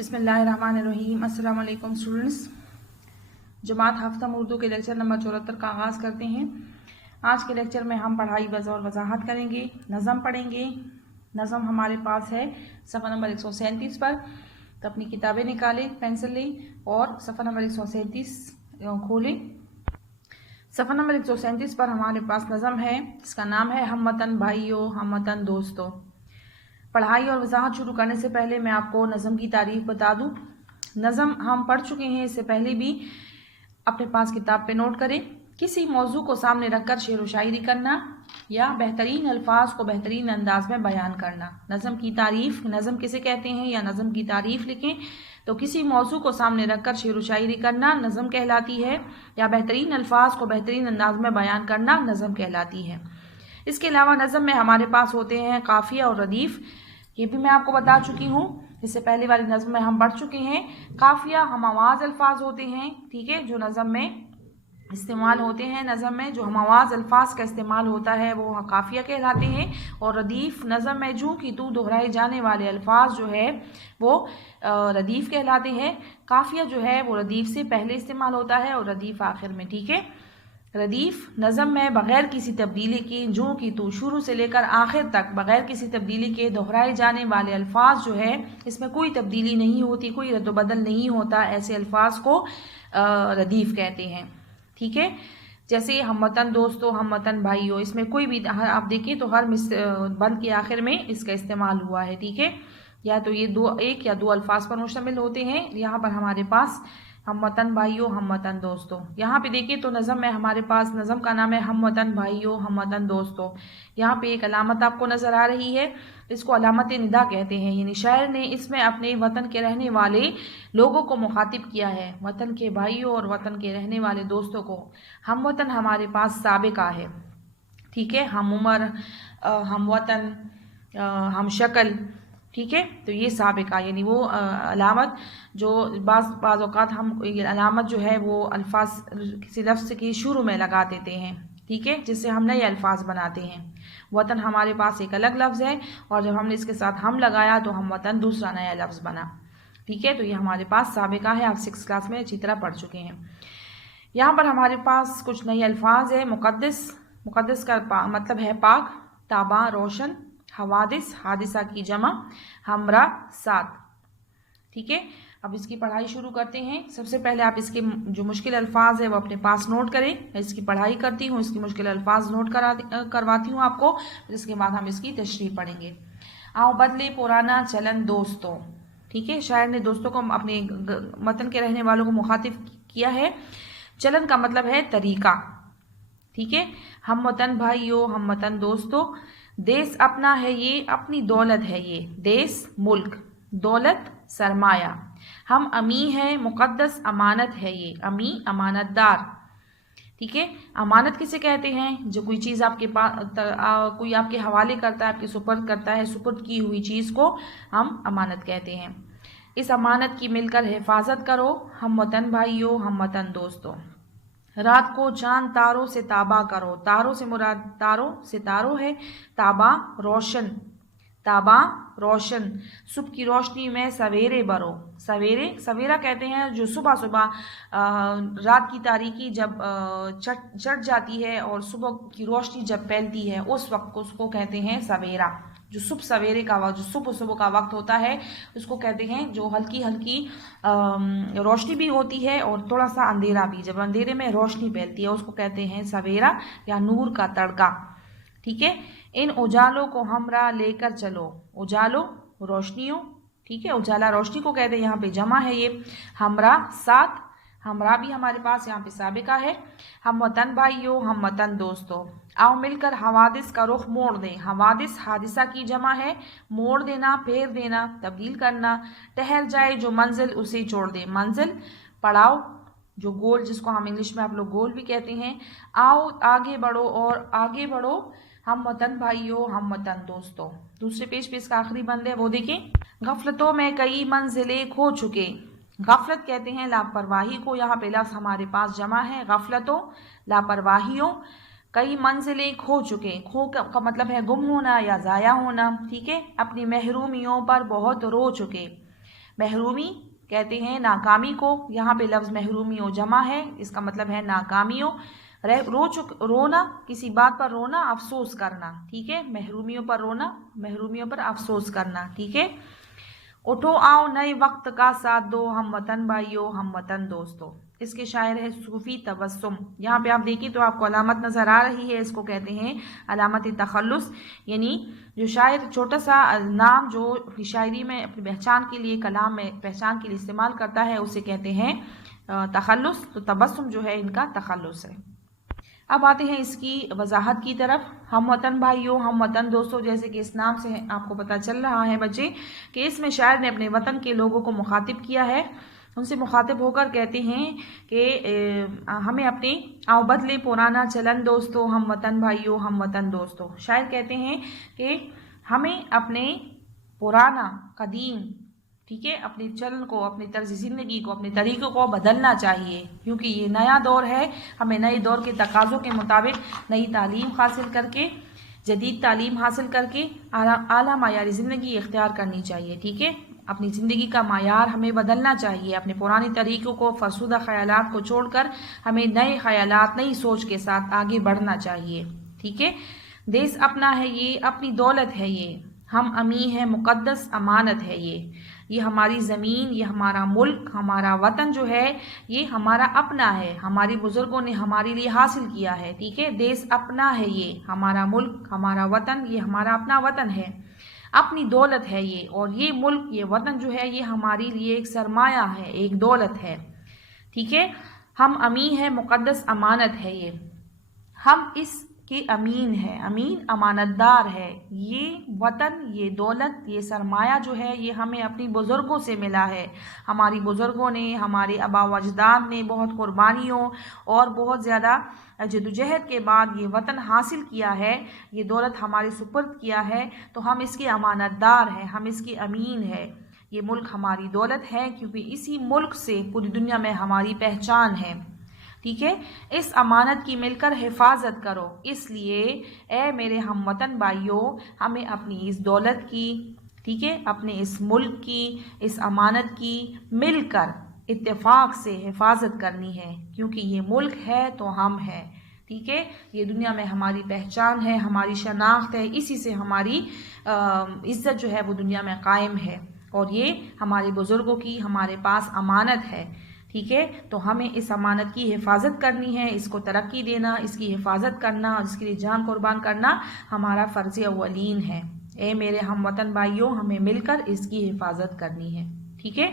बिस्मिल्लाहिर्रहमानिर्रहीम। अस्सलाम वालेकुम स्टूडेंट्स। जमात हफ्तम उर्दू के लेक्चर नंबर 74 का आगाज़ करते हैं। आज के लेक्चर में हम पढ़ाई वज़ा और वजाहत करेंगे, नज़म पढ़ेंगे। नज़म हमारे पास है सफ़ा नंबर 137 पर। तो अपनी किताबें निकालें, पेंसिल लें और सफ़ा नंबर 137 खोलें। सफ़ा नंबर 137 पर हमारे पास नज़म है, इसका नाम है हम वतन भाइयों हम वतन दोस्तों। पढ़ाई और वजाहत शुरू करने से पहले मैं आपको नज़म की तारीफ बता दूं। नज़म हम पढ़ चुके हैं इससे पहले भी, अपने पास किताब पे नोट करें। किसी मौजू को सामने रखकर शेर व शायरी करना या बेहतरीन अल्फाज को बेहतरीन अंदाज में बयान करना। नज़म की तारीफ, नज़म किसे कहते हैं या नज़म की तारीफ लिखें तो किसी मौजू को सामने रखकर शेर व शायरी करना नज़म कहलाती है, या बेहतरीन अल्फाज को बेहतरीन अंदाज में बयान करना नज़म कहलाती है। इसके अलावा नज़म में हमारे पास होते हैं काफ़िया और रदीफ़, ये भी मैं आपको बता चुकी हूँ। इससे पहले वाली नज़म में हम पढ़ चुके हैं। काफ़िया हम आवाज़ अल्फाज होते हैं, ठीक है, जो नज़म में इस्तेमाल होते हैं। नज़म में जो हम आवाज़ अल्फाज का इस्तेमाल होता है वो काफ़िया कहलाते हैं। और रदीफ़ नज़म में जूँ की तू दोहराए जाने वाले अल्फाज जो है वो रदीफ़ कहलाते हैं। काफ़िया जो है वो रदीफ़ से पहले इस्तेमाल होता है और रदीफ़ आखिर में, ठीक है। रदीफ़ नज़म में बग़ैर किसी तब्दीली के जूँ की तू शुरू से लेकर आखिर तक बग़ैर किसी तब्दीली के दोहराए जाने वाले अल्फाज जो है, इसमें कोई तब्दीली नहीं होती, कोई रद्द बदल नहीं होता, ऐसे अल्फाज को रदीफ़ कहते हैं, ठीक है। जैसे हम वतन दोस्तों हम वतन भाइयों, इसमें कोई भी आप देखें तो हर बंद के आखिर में इसका इस्तेमाल हुआ है, ठीक है। या तो ये एक या दो अल्फाज पर मुश्तमिल होते हैं। यहाँ पर हमारे पास हम वतन भाइयों हम वतन दोस्तों, यहाँ पे देखिए तो नज़म में हमारे पास, नज़म का नाम है हम वतन भाइयों हम वतन दोस्तों। यहाँ पे एक अलामत आपको नज़र आ रही है, इसको अलामत निदा कहते हैं। यानी शायर ने इसमें अपने वतन के रहने वाले लोगों को मुखातिब किया है, वतन के भाइयों और वतन के रहने वाले दोस्तों को। हम वतन हमारे पास साबिका है, ठीक है, हम उमर, हम वतन, हम शक्ल, ठीक है। तो ये साबिका यानी वो अलामत जो बाज़ औक़ात हम ये अलामत जो है वो अल्फाज किसी लफ्ज़ के शुरू में लगा देते हैं, ठीक है, जिससे हम नए अल्फाज बनाते हैं। वतन हमारे पास एक अलग लफ्ज़ है और जब हमने इसके साथ हम लगाया तो हम वतन दूसरा नया लफ्ज़ बना, ठीक है। तो ये हमारे पास साबिका है, आप 6th क्लास में अच्छी तरह पढ़ चुके हैं। यहाँ पर हमारे पास कुछ नए अल्फाज है। मुक़द्दस, मुक़द्दस का मतलब है पाक। ताबा रोशन। हवादिस हादिसा की जमा। हमरा साथ, ठीक है। अब इसकी पढ़ाई शुरू करते हैं। सबसे पहले आप इसके जो मुश्किल अल्फाज है वो अपने पास नोट करें। मैं इसकी पढ़ाई करती हूँ, इसकी मुश्किल अल्फाज नोट करवाती हूँ आपको, फिर इसके बाद हम इसकी तशरीह पढ़ेंगे। आओ बदले पुराना चलन दोस्तों, ठीक है। शायर ने दोस्तों को, अपने वतन के रहने वालों को मुखातिब किया है। चलन का मतलब है तरीका, ठीक है। हम वतन भाइयों हम वतन दोस्तों, देश अपना है ये अपनी दौलत है ये, देश मुल्क, दौलत सरमाया। हम अमी है मुक़द्दस अमानत है ये, अमी अमानतदार, ठीक है। अमानत किसे कहते हैं? जो कोई चीज़ आपके पास कोई आपके हवाले करता है, आपके सुपर्द करता है, सुपर्द की हुई चीज़ को हम अमानत कहते हैं। इस अमानत की मिलकर हिफाजत करो हम वतन भाइयों हम वतन दोस्तों। रात को चांद तारों से ताबा करो, तारों से मुराद तारों सितारों है, ताबा रोशन, ताबा रोशन। सुबह की रोशनी में सवेरे बरो, सवेरे सवेरा कहते हैं जो सुबह सुबह रात की तारीकी जब चढ़ जाती है और सुबह की रोशनी जब फैलती है उस वक्त को उसको कहते हैं सवेरा। जो सुबह सवेरे का वक्त, जो सुबह सुबह का वक्त होता है उसको कहते हैं, जो हल्की हल्की रोशनी भी होती है और थोड़ा सा अंधेरा भी, जब अंधेरे में रोशनी फैलती है उसको कहते हैं सवेरा या नूर का तड़का, ठीक है। इन उजालों को हमरा लेकर चलो, उजालों रोशनियों, ठीक है, उजाला रोशनी को कहते हैं, यहाँ पे जमा है ये। हमरा साथ, हमरा भी हमारे पास यहाँ पे साबिका है। हम वतन भाइयों हम वतन दोस्तों, आओ मिलकर हवादिस का रुख मोड़ दें। हवादिस हादिसा की जमा है, मोड़ देना, फेर देना, तब्दील करना। ठहर जाए जो मंजिल उसे छोड़ दे, मंजिल पड़ाव, जो गोल जिसको हम इंग्लिश में आप लोग गोल भी कहते हैं। आओ आगे बढ़ो और आगे बढ़ो हम वतन भाइयों हम वतन दोस्तों। दूसरे पेज पे इसका आखिरी बंद है वो देखें। गफलतों में कई मंजिलें खो चुके, गफलत कहते हैं लापरवाही को, यहाँ पे लफ्ज़ हमारे पास जमा है गफलतों लापरवाहियों। कई मंजिलें खो चुके, खो का मतलब है गुम होना या ज़ाया होना, ठीक है। अपनी महरूमियों पर बहुत रो चुके, محرومی कहते हैं नाकामी को, यहाँ पे लफ्ज़ महरूमियों जमा है, इसका मतलब है नाकामियों। रोना, किसी बात पर रोना, अफसोस करना, ठीक है, महरूमियों पर रोना, महरूमियों पर अफसोस करना, ठीक है। उठो आओ नए वक्त का साथ दो, हम वतन भाइयों हम वतन दोस्तों। इसके शायर है सूफी तबस्सुम। यहाँ पे आप देखिए तो आपको अलामत नज़र आ रही है, इसको कहते हैं अलामत तखल्लुस, यानी जो शायर छोटा सा नाम जो अपनी शायरी में अपनी पहचान के लिए, कलाम में पहचान के लिए इस्तेमाल करता है, उसे कहते हैं तखल्लुस। तो तबस्सुम जो है इनका तखल्लुस है। अब आते हैं इसकी वजाहत की तरफ। हम वतन भाइयों हम वतन दोस्तों, जैसे कि इस नाम से आपको पता चल रहा है बच्चे कि इसमें शायर ने अपने वतन के लोगों को मुखातिब किया है। उनसे मुखातिब होकर कहते हैं कि हमें अपने आओ बदले पुराना चलन दोस्तों, हम वतन भाइयों हम वतन दोस्तों। शायर कहते हैं कि हमें अपने पुराना कदीम, ठीक है, अपने चलन को, अपनी तर्ज ज़िंदगी को, अपने तरीक़ों को बदलना चाहिए, क्योंकि ये नया दौर है। हमें नए दौर के तकाज़ों के मुताबिक नई तालीम हासिल करके, जदीद तालीम हासिल करके आला मायारी ज़िंदगी इख्तियार करनी चाहिए, ठीक है। अपनी ज़िंदगी का मायार हमें बदलना चाहिए। अपने पुराने तरीक़ों को, फरसुदा ख़यालात को छोड़कर हमें नए ख़यालात, नई सोच के साथ आगे बढ़ना चाहिए, ठीक है। देश अपना है ये, अपनी दौलत है ये, हम अमी है मुक़द्दस अमानत है ये हमारी ज़मीन, ये हमारा मुल्क, हमारा वतन जो है ये हमारा अपना है, हमारे बुज़ुर्गों ने हमारे लिए हासिल किया है, ठीक है। देश अपना है ये, हमारा मुल्क, हमारा वतन, ये हमारा अपना वतन है, अपनी दौलत है ये, और ये मुल्क, ये वतन जो है ये हमारे लिए एक सरमाया है, एक दौलत है, ठीक है। हम अमी है मुक़द्दस अमानत है ये, हम इस कि अमीन है, अमीन अमानतदार है। ये वतन, ये दौलत, ये सरमाया जो है ये हमें अपनी बुज़ुर्गों से मिला है। हमारी बुज़ुर्गों ने, हमारे आबा व अजदाद ने बहुत कुर्बानियों और बहुत ज़्यादा जदोजहद के बाद ये वतन हासिल किया है, ये दौलत हमारे सुपुर्द किया है, तो हम इसके अमानतदार हैं, हम इसके अमीन है। ये मुल्क हमारी दौलत है, क्योंकि इसी मुल्क से पूरी दुनिया में हमारी पहचान है, ठीक है। इस अमानत की मिलकर हिफाजत करो, इसलिए ए मेरे हम वतन भाइयों, हमें अपनी इस दौलत की, ठीक है, अपने इस मुल्क की, इस अमानत की मिलकर इत्तेफाक से हिफाजत करनी है, क्योंकि ये मुल्क है तो हम हैं, ठीक है। ये दुनिया में हमारी पहचान है, हमारी शनाख्त है, इसी से हमारी इज़्ज़त जो है वो दुनिया में कायम है, और ये हमारे बुज़ुर्गों की हमारे पास अमानत है, ठीक है। तो हमें इस अमानत की हिफाजत करनी है, इसको तरक्की देना, इसकी हिफाजत करना, इसके लिए जान कुर्बान करना हमारा फ़र्ज़ अव्वलीन है। ए मेरे हम वतन भाइयों, हमें मिलकर इसकी हिफाजत करनी है, ठीक है।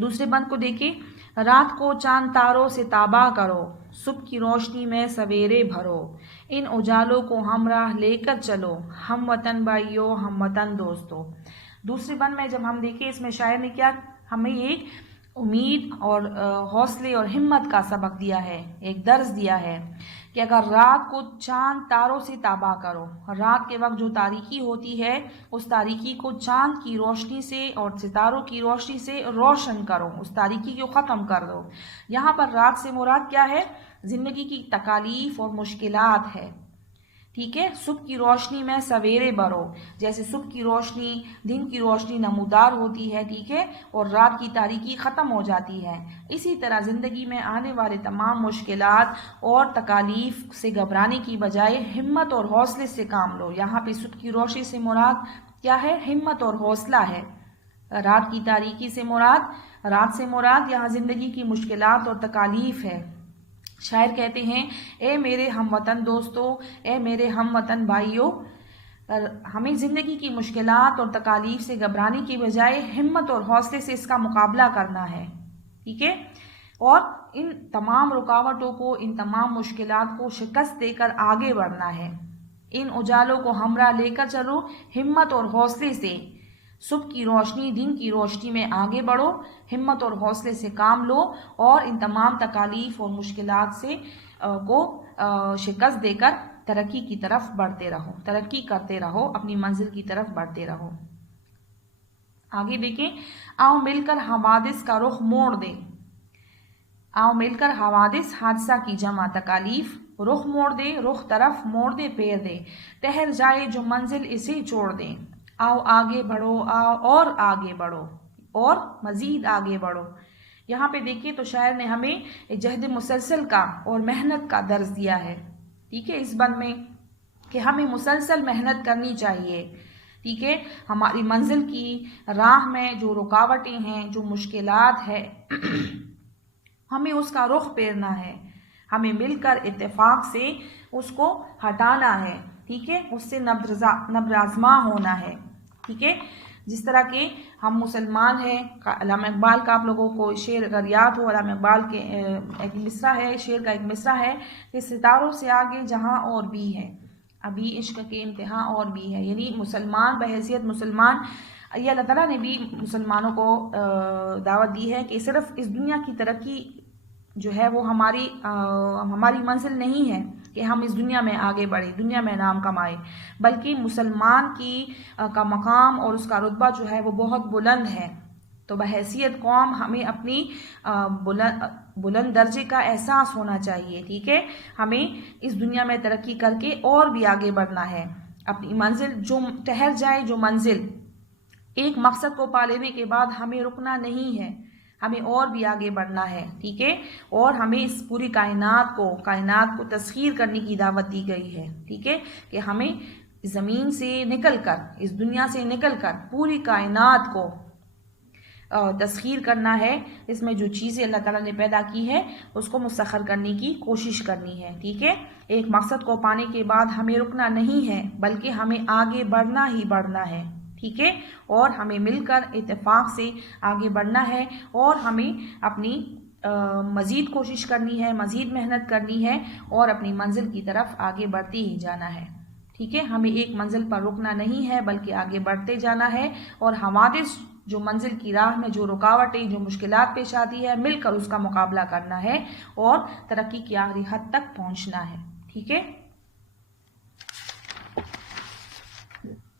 दूसरे बंद को देखिए। रात को चांद तारों से ताबा करो, सुबह की रोशनी में सवेरे भरो, इन उजालों को हमराह लेकर चलो, हम वतन भाइयों हम वतन दोस्तों। दूसरे बंद में जब हम देखें, इसमें शायर ने क्या हमें एक उम्मीद और हौसले और हिम्मत का सबक दिया है, एक दर्ज दिया है कि अगर रात को चांद तारों से ताबा करो, रात के वक्त जो तारीकी होती है उस तारीकी को चांद की रोशनी से और सितारों की रोशनी से रोशन करो, उस तारीकी को ख़त्म कर दो। यहाँ पर रात से मुराद क्या है? ज़िंदगी की तकालीफ और मुश्किलात है, ठीक है। सुबह की रोशनी में सवेरे भरो, जैसे सुबह की रोशनी, दिन की रोशनी नमूदार होती है, ठीक है, और रात की तारीकी ख़त्म हो जाती है। इसी तरह ज़िंदगी में आने वाले तमाम मुश्किलात और तकालीफ से घबराने की बजाय हिम्मत और हौसले से काम लो। यहाँ पे सुबह की रोशनी से मुराद क्या है? हिम्मत और हौसला है। रात की तारीकी से मुराद, रात से मुराद यहाँ ज़िंदगी की मुश्किलात और तकालीफ है। शायर कहते हैं, ए मेरे हम वतन दोस्तों, ए मेरे हम वतन भाइयों, हमें ज़िंदगी की मुश्किलात और तकालीफ से घबराने की बजाय हिम्मत और हौसले से इसका मुकाबला करना है, ठीक है, और इन तमाम रुकावटों को, इन तमाम मुश्किलात को शिकस्त देकर आगे बढ़ना है। इन उजालों को हमरा लेकर चलो, हिम्मत और हौसले से सुबह की रोशनी, दिन की रोशनी में आगे बढ़ो, हिम्मत और हौसले से काम लो और इन तमाम तकालीफ और मुश्किलात से को शिकस्त देकर तरक्की की तरफ बढ़ते रहो, तरक्की करते रहो, अपनी मंजिल की तरफ बढ़ते रहो। आगे देखें, आओ मिलकर हवादिस का रुख मोड़ दे, आओ मिलकर हवादिस हादसा की जमा तकालीफ, रुख मोड़ दे, रुख तरफ मोड़ दे, पैर दे, ठहर जाए जो मंजिल इसे छोड़ दे, आओ आगे बढ़ो, आओ और आगे बढ़ो। اور مزید آگے بڑھو۔ یہاں پہ دیکھیے تو شاعر نے ہمیں جہد مسلسل کا اور محنت کا درس دیا ہے، ٹھیک ہے، اس بند میں کہ ہمیں مسلسل محنت کرنی چاہیے، ٹھیک ہے، ہماری منزل کی راہ میں جو رکاوٹیں ہیں، جو مشکلات ہے، ہمیں اس کا رخ پھیرنا ہے، ہمیں مل کر اتفاق سے اس کو ہٹانا ہے، ٹھیک ہے، اس سے نبر آزما ہونا ہے، ٹھیک ہے۔ جس طرح کہ ہم مسلمان ہیں، علامہ اقبال کا آپ لوگوں کو شعر اگر یاد ہو، علامہ اقبال کے ایک مصرع ہے، شعر کا ایک مصرع ہے کہ ستاروں سے آگے جہاں اور بھی ہے، ابھی عشق کے امتحان اور بھی ہے، یعنی مسلمان بحیثیت مسلمان، یہ اللہ تعالیٰ نے بھی مسلمانوں کو دعوت دی ہے کہ صرف اس دنیا کی ترقی جو ہے وہ ہماری منزل نہیں ہے کہ ہم اس دنیا میں آگے بڑھیں، دنیا میں نام کمائیں، بلکہ مسلمان کا مقام اور اس کا رتبہ جو ہے وہ بہت بلند ہے۔ تو بحیثیت قوم ہمیں اپنی بلند درجے کا احساس ہونا چاہیے، ٹھیک ہے، ہمیں اس دنیا میں ترقی کر کے اور بھی آگے بڑھنا ہے، اپنی منزل جو ٹھہر جائے، جو منزل ایک مقصد کو پا لینے کے بعد ہمیں رکنا نہیں ہے، ہمیں اور بھی آگے بڑھنا ہے، ٹھیک ہے، اور ہمیں اس پوری کائنات کو تسخیر کرنے کی دعوت دی گئی ہے، ٹھیک ہے، کہ ہمیں زمین سے نکل کر، اس دنیا سے نکل کر پوری کائنات کو تسخیر کرنا ہے، اس میں جو چیزیں اللہ تعالیٰ نے پیدا کی ہے اس کو مسخر کرنے کی کوشش کرنی ہے، ٹھیک ہے۔ ایک مقصد کو پانے کے بعد ہمیں رکنا نہیں ہے، بلکہ ہمیں آگے بڑھنا ہی بڑھنا ہے، ٹھیک ہے، اور ہمیں مل کر اتفاق سے آگے بڑھنا ہے، اور ہمیں اپنی مزید کوشش کرنی ہے، مزید محنت کرنی ہے، اور اپنی منزل کی طرف آگے بڑھتے ہی جانا ہے، ٹھیک ہے، ہمیں ایک منزل پر رکنا نہیں ہے بلکہ آگے بڑھتے جانا ہے، اور ہمارے جو منزل کی راہ میں جو رکاوٹیں، جو مشکلات پیش آتی ہے، مل کر اس کا مقابلہ کرنا ہے اور ترقی کی آخری حد تک پہنچنا ہے، ٹھیک ہے۔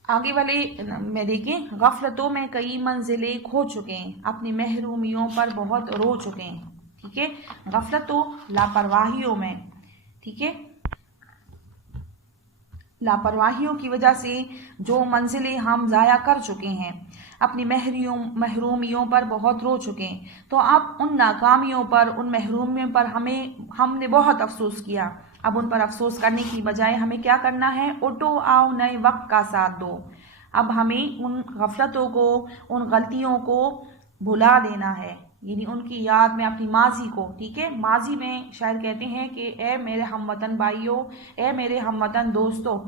آگے والے میں دیکھیں، غفلتوں میں کئی منزلیں کھو چکے ہیں، اپنی محرومیوں پر بہت رو چکے ہیں، ٹھیک ہے، غفلتوں، لاپرواہیوں میں، ٹھیک ہے، لاپرواہیوں کی وجہ سے جو منزلیں ہم ضائع کر چکے ہیں، اپنی محرومیوں پر بہت رو چکے ہیں، تو اب ان ناکامیوں پر، ان محرومیوں پر ہم نے بہت افسوس کیا، اب ان پر افسوس کرنے کی بجائے ہمیں کیا کرنا ہے؟ اٹھو آؤ نئے وقت کا ساتھ دو۔ اب ہمیں ان غفلتوں کو، ان غلطیوں کو بھلا دینا ہے، یعنی ان کی یاد میں اپنی ماضی کو، ٹھیک ہے، ماضی میں شاعر کہتے ہیں کہ اے میرے ہم وطن بھائیوں، اے میرے ہم وطن دوستوں،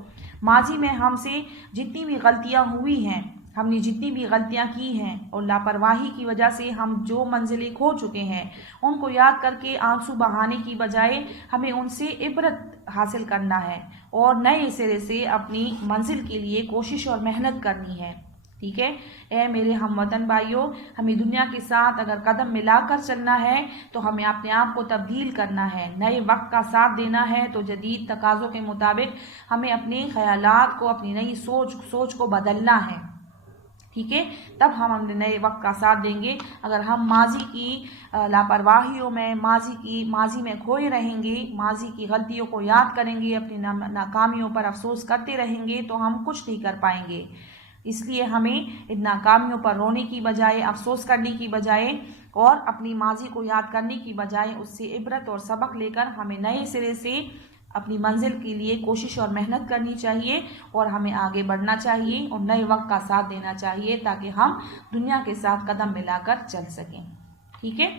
ماضی میں ہم سے جتنی بھی غلطیاں ہوئی ہیں، ہم نے جتنی بھی غلطیاں کی ہیں اور لاپرواہی کی وجہ سے ہم جو منزلیں کھو چکے ہیں، ان کو یاد کر کے آنسو بہانے کی بجائے ہمیں ان سے عبرت حاصل کرنا ہے اور نئے سرے سے اپنی منزل کے لیے کوشش اور محنت کرنی ہے، ٹھیک ہے۔ اے میرے ہم وطن بھائیوں، ہمیں دنیا کے ساتھ اگر قدم ملا کر چلنا ہے تو ہمیں اپنے آپ کو تبدیل کرنا ہے، نئے وقت کا ساتھ دینا ہے، تو جدید تقاضوں کے مطابق ہمیں اپنے خیالات کو، اپنی نئی سوچ کو بدلنا ہے، ٹھیک ہے، تب ہم اپنے نئے وقت کا ساتھ دیں گے۔ اگر ہم ماضی کی لاپرواہیوں میں، ماضی میں کھوئے رہیں گے، ماضی کی غلطیوں کو یاد کریں گے، اپنی ناکامیوں پر افسوس کرتے رہیں گے تو ہم کچھ نہیں کر پائیں گے۔ اس لیے ہمیں ان ناکامیوں پر رونے کی بجائے، افسوس کرنے کی بجائے اور اپنی ماضی کو یاد کرنے کی بجائے اس سے عبرت اور سبق لے کر ہمیں نئے سرے سے اپنی منزل کے لیے کوشش اور محنت کرنی چاہیے اور ہمیں آگے بڑھنا چاہیے اور نئے وقت کا ساتھ دینا چاہیے تاکہ ہم دنیا کے ساتھ قدم ملا کر چل سکیں، ٹھیک ہے۔